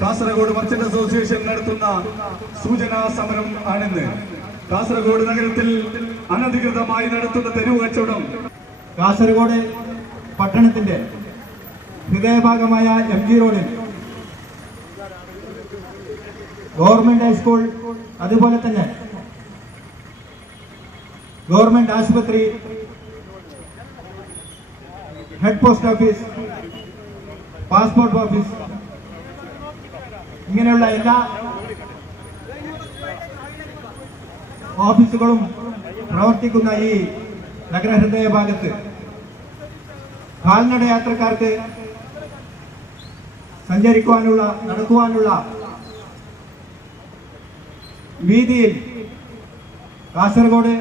Kasaragod merchant association നടത്തുന്ന സൂചനാ സമരം ആണെന്ന്. കാസർഗോഡ് നഗരത്തിൽ അനധികൃതമായി നടത്തുന്ന തെരുവ് കച്ചവടം. കാസർഗോഡ് പട്ടണത്തിന്റെ ഹൃദയഭാഗമായ എം ജി റോഡിൽ ഗവൺമെന്റ് ഹൈസ്കൂൾ അതുപോലെ തന്നെ ഗവൺമെന്റ് ആശുപത്രി head post office passport office ഇങ്ങനെയുള്ള എല്ലാ ഓഫീസുകളും പ്രവർത്തിക്കുന്ന ഈ നഗരഹൃദയ ഭാഗത്ത് കാൽനട യാത്രക്കാർക്ക് സഞ്ചരിക്കുവാനുള്ള നടക്കുവാനുള്ള വീതിയിൽ കാസർഗോഡ്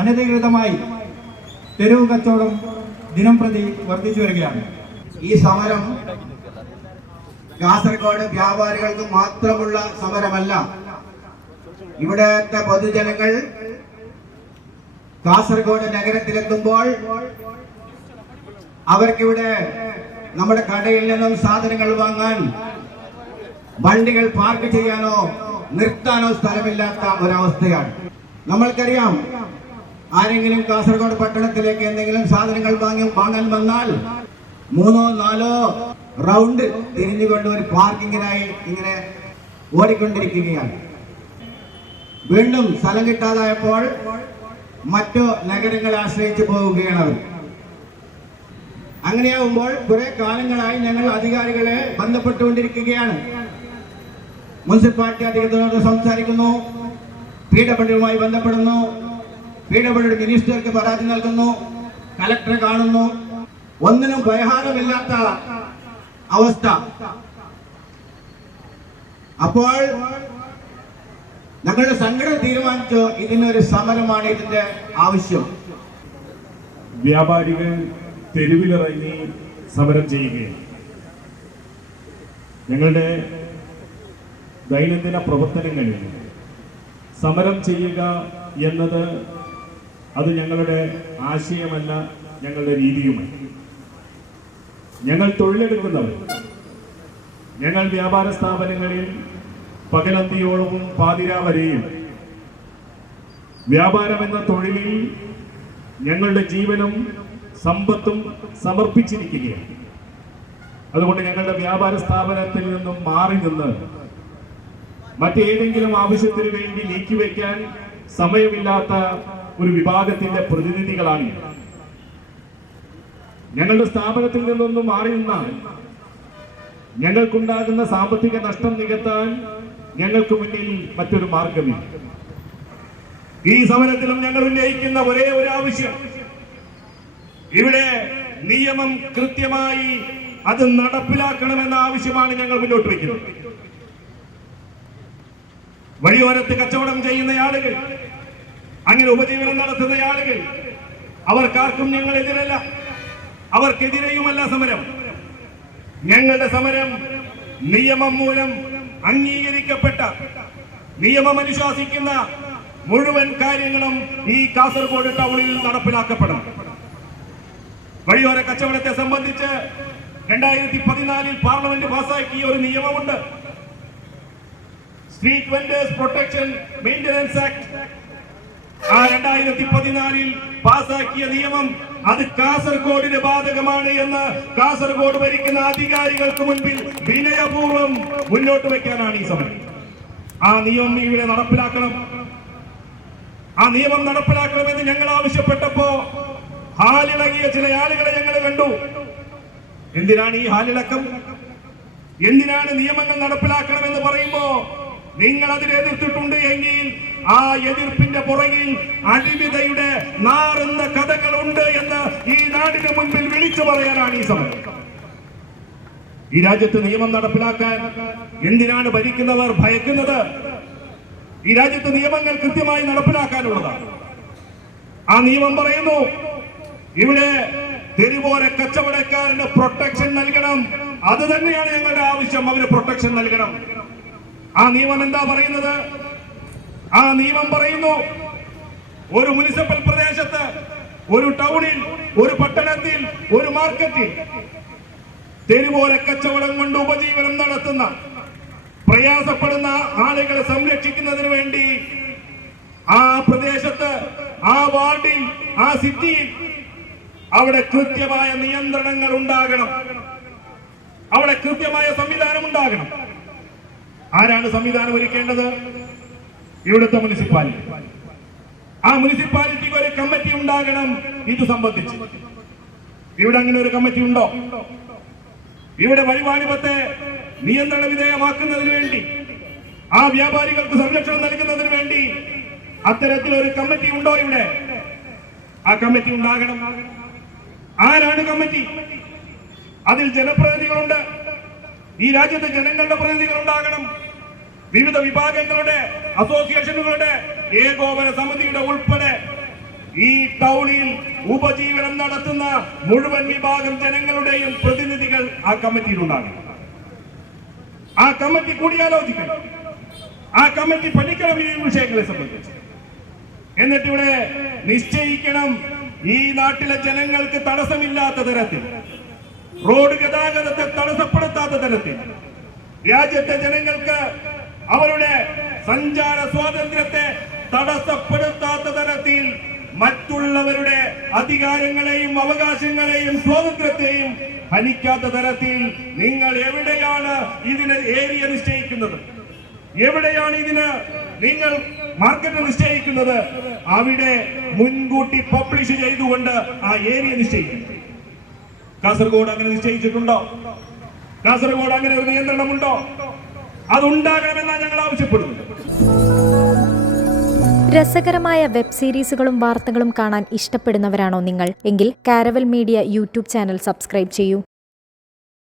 അനധികൃതമായി തെരുവ് കച്ചവടം ദിനം പ്രതി വർദ്ധിച്ചു വരികയാണ്. ഈ സമരം കാസർഗോഡ് വ്യാപാരികൾക്ക് മാത്രമുള്ള സമരമല്ല. ഇവിടത്തെ പൊതുജനങ്ങൾ കാസർഗോഡ് നഗരത്തിലെത്തുമ്പോൾ അവർക്കിവിടെ നമ്മുടെ കടയിൽ നിന്നും സാധനങ്ങൾ വാങ്ങാൻ വണ്ടികൾ പാർക്ക് ചെയ്യാനോ നിർത്താനോ സ്ഥലമില്ലാത്ത ഒരവസ്ഥയാണ്. നമ്മൾക്കറിയാം ആരെങ്കിലും കാസർഗോഡ് പട്ടണത്തിലേക്ക് എന്തെങ്കിലും സാധനങ്ങൾ വാങ്ങി വാങ്ങാൻ വന്നാൽ മൂന്നോ നാലോ റൗണ്ട് തിരിഞ്ഞുകൊണ്ട് ഒരു പാർക്കിങ്ങിനായി ഇങ്ങനെ ഓടിക്കൊണ്ടിരിക്കുകയാണ്. വീണ്ടും സ്ഥലം കിട്ടാതായപ്പോൾ മറ്റു നഗരങ്ങളെ ആശ്രയിച്ചു പോവുകയാണ് അവർ. അങ്ങനെയാവുമ്പോൾ കുറെ കാലങ്ങളായി ഞങ്ങൾ അധികാരികളെ ബന്ധപ്പെട്ടുകൊണ്ടിരിക്കുകയാണ്. മുനിസിപ്പാലിറ്റി അധികൃതരോട് സംസാരിക്കുന്നു. പി ഡബ്ല്യുമായി ബന്ധപ്പെടുന്നു. പി ഡബ്ല്യു മിനിസ്റ്റർക്ക് പരാതി നൽകുന്നു. കലക്ടറെ കാണുന്നു. ഒന്നിനും പരിഹാരമില്ലാത്ത അവസ്ഥ. അപ്പോൾ ഞങ്ങളുടെ സംഘടന തീരുമാനിച്ചു ഇതിനൊരു സമരമാണ് ഇതിന്റെ ആവശ്യം. വ്യാപാരികൾ തെരുവിലിറങ്ങി സമരം ചെയ്യുകയാണ്. ഞങ്ങളുടെ ദൈനംദിന പ്രവർത്തനങ്ങളിൽ സമരം ചെയ്യുക എന്നത് അത് ഞങ്ങളുടെ ആശയമല്ല ഞങ്ങളുടെ രീതിയുമല്ല. ഞങ്ങൾ തൊഴിലെടുക്കുന്നവർ. ഞങ്ങൾ വ്യാപാര സ്ഥാപനങ്ങളിൽ പകലന്തിയോളവും പാതിരാവരെയും വരെയും വ്യാപാരം എന്ന തൊഴിലിൽ ഞങ്ങളുടെ ജീവനും സമ്പത്തും സമർപ്പിച്ചിരിക്കുകയാണ്. അതുകൊണ്ട് ഞങ്ങളുടെ വ്യാപാര സ്ഥാപനത്തിൽ നിന്നും മാറി നിന്ന് മറ്റേതെങ്കിലും ആവശ്യത്തിന് വേണ്ടി നീക്കി നീക്കിവെക്കാൻ സമയമില്ലാത്ത ഒരു വിഭാഗത്തിന്റെ പ്രതിനിധികളാണ് ഞങ്ങളുടെ സ്ഥാപനത്തിൽ നിന്നൊന്നും മാറി നിന്നാൽ ഞങ്ങൾക്കുണ്ടാകുന്ന സാമ്പത്തിക നഷ്ടം നികത്താൻ ഞങ്ങൾക്ക് മുന്നിൽ മറ്റൊരു മാർഗമില്ല. ഈ സമരത്തിലും ഞങ്ങൾ ഉന്നയിക്കുന്ന ഒരേ ഒരു ആവശ്യം ഇവിടെ നിയമം കൃത്യമായി അത് നടപ്പിലാക്കണമെന്ന ആവശ്യമാണ് ഞങ്ങൾ മുന്നോട്ട് വയ്ക്കുന്നത്. വഴിയോരത്ത് കച്ചവടം ചെയ്യുന്ന ആളുകൾ അങ്ങനെ ഉപജീവനം നടത്തുന്ന ആളുകൾ അവർക്കാർക്കും ഞങ്ങൾ എതിരല്ല അവർക്കെതിരെയുമല്ല സമരം. ഞങ്ങളുടെ സമരം നിയമം മൂലം അംഗീകരിക്കപ്പെട്ട നിയമം അനുശാസിക്കുന്ന മുഴുവൻ കാര്യങ്ങളും ഈ കാസർഗോഡ് ടൗണിൽ നടപ്പിലാക്കപ്പെടണം. വഴിയോര കച്ചവടത്തെ സംബന്ധിച്ച് രണ്ടായിരത്തി പതിനാലിൽ പാർലമെന്റ് പാസാക്കിയ ഒരു നിയമമുണ്ട്. Street vendors protection maintenance act ആ രണ്ടായിരത്തി പതിനാലിൽ പാസാക്കിയ നിയമം അത് കാസർഗോഡിന് ബാധകമാണ് എന്ന് കാസർഗോഡ് ഭരിക്കുന്ന അധികാരികൾക്ക് മുൻപിൽ വിനയപൂർവം മുന്നോട്ട് വെക്കാനാണ് ഈ സമയം ആ നിയമം ഇവിടെ നടപ്പിലാക്കണം. ആ നിയമം നടപ്പിലാക്കണമെന്ന് ഞങ്ങൾ ആവശ്യപ്പെട്ടപ്പോ ഹാലിളകിയ ചില ആളുകളെ ഞങ്ങൾ കണ്ടു. എന്തിനാണ് ഈ ഹാലിളക്കം? എന്തിനാണ് നിയമങ്ങൾ നടപ്പിലാക്കണമെന്ന് പറയുമ്പോ നിങ്ങൾ അതിനെ എതിർത്തിട്ടുണ്ട് എങ്കിൽ ആ എതിർപ്പിന്റെ പുറകിൽ അടിമിതയുടെ നാറുന്ന കഥകളുണ്ട് എന്ന് ഈ നാടിന് മുൻപിൽ വിളിച്ചു പറയാനാണ് ഈ സമയം ഈ രാജ്യത്ത് നിയമം നടപ്പിലാക്കാൻ എന്തിനാണ് ഭരിക്കുന്നവർ ഭയക്കുന്നത്? ഈ രാജ്യത്ത് നിയമങ്ങൾ കൃത്യമായി നടപ്പിലാക്കാനുള്ളതാണ്. ആ നിയമം പറയുന്നു ഇവിടെ തെരുവോര കച്ചവടക്കാരന് പ്രൊട്ടക്ഷൻ നൽകണം. അത് തന്നെയാണ് ഞങ്ങളുടെ ആവശ്യം. അവന് പ്രൊട്ടക്ഷൻ നൽകണം. ആ നിയമം എന്താ പറയുന്നത്? ആ നിയമം പറയുന്നു ഒരു മുനിസിപ്പൽ പ്രദേശത്ത് ഒരു ടൗണിൽ ഒരു പട്ടണത്തിൽ ഒരു മാർക്കറ്റിൽ തെരുവോര കച്ചവടം കൊണ്ട് ഉപജീവനം നടത്തുന്ന പ്രയാസപ്പെടുന്ന ആളുകളെ സംരക്ഷിക്കുന്നതിന് വേണ്ടി ആ പ്രദേശത്ത് ആ വാർഡിൽ ആ സിറ്റിയിൽ അവിടെ കൃത്യമായ നിയന്ത്രണങ്ങൾ ഉണ്ടാകണം. അവിടെ കൃത്യമായ സംവിധാനം ഉണ്ടാകണം. ആരാണ് സംവിധാനം ഒരുക്കേണ്ടത്? ഇവിടുത്തെ മുനിസിപ്പാലിറ്റി. ആ മുനിസിപ്പാലിറ്റിക്ക് ഒരു കമ്മിറ്റി ഉണ്ടാകണം. ഇത് സംബന്ധിച്ച്. ഇവിടെ അങ്ങനെ ഒരു കമ്മിറ്റി ഉണ്ടോ? ഇവിടെ വഴിവാണിപത്തെ നിയന്ത്രണ വിധേയമാക്കുന്നതിന് വേണ്ടി ആ വ്യാപാരികൾക്ക് സംരക്ഷണം നൽകുന്നതിന് വേണ്ടി അത്തരത്തിൽ ഒരു കമ്മിറ്റി ഉണ്ടോ ഇവിടെ? ആ കമ്മിറ്റി ഉണ്ടാകണം. ആരാണ് കമ്മിറ്റി? അതിൽ ജനപ്രതിനിധികളുണ്ട്. ഈ രാജ്യത്തെ ജനങ്ങളുടെ പ്രതിനിധികളുണ്ടാകണം. വിവിധ വിഭാഗങ്ങളുടെ അസോസിയേഷനുകളുടെ ഏകോപന സമിതിയുടെ ഉൾപ്പെടെ ഈ ടൗണിൽ ഉപജീവനം നടത്തുന്ന മുഴുവൻ വിഭാഗം ജനങ്ങളുടെയും പ്രതിനിധികൾ ആ കമ്മിറ്റിയിൽ ഉണ്ടാകണം ആ കമ്മിറ്റി കൂടിയാലോചിക്കണം. ആ കമ്മിറ്റി പഠിക്കണം ഈ വിഷയങ്ങളെ സംബന്ധിച്ച്. എന്നിട്ട് ഇവിടെ നിശ്ചയിക്കണം ഈ നാട്ടിലെ ജനങ്ങൾക്ക് തടസ്സമില്ലാത്ത തരത്തിൽ റോഡ് ഗതാഗതത്തെ തടസ്സപ്പെടുത്താത്ത തരത്തിൽ രാജ്യത്തെ ജനങ്ങൾക്ക് അവരുടെ സഞ്ചാര സ്വാതന്ത്ര്യത്തെ തടസ്സപ്പെടുത്താത്ത തരത്തിൽ മറ്റുള്ളവരുടെ അധികാരങ്ങളെയും അവകാശങ്ങളെയും സ്വാതന്ത്ര്യത്തെയും ഹനിക്കാത്ത തരത്തിൽ നിങ്ങൾ എവിടെയാണ് ഇതിന് ഏരിയ നിശ്ചയിക്കുന്നത്? എവിടെയാണ് ഇതിന് നിങ്ങൾ മാർക്കറ്റ് നിശ്ചയിക്കുന്നത് അവിടെ മുൻകൂട്ടി പബ്ലിഷ് ചെയ്തുകൊണ്ട് ആ ഏരിയ നിശ്ചയിക്കും. കാസർഗോഡ് അങ്ങനെ നിശ്ചയിച്ചിട്ടുണ്ടോ? കാസർഗോഡ് അങ്ങനെ ഒരു നിയന്ത്രണമുണ്ടോ? അതുണ്ടാകണമെന്നാണ് ഞങ്ങൾ ആവശ്യപ്പെടുന്നത്. രസകരമായ വെബ് സീരീസുകളും വാർത്തകളും കാണാൻ ഇഷ്ടപ്പെടുന്നവരാണോ നിങ്ങൾ? എങ്കിൽ Caravel media YouTube channel subscribe ചെയ്യൂ.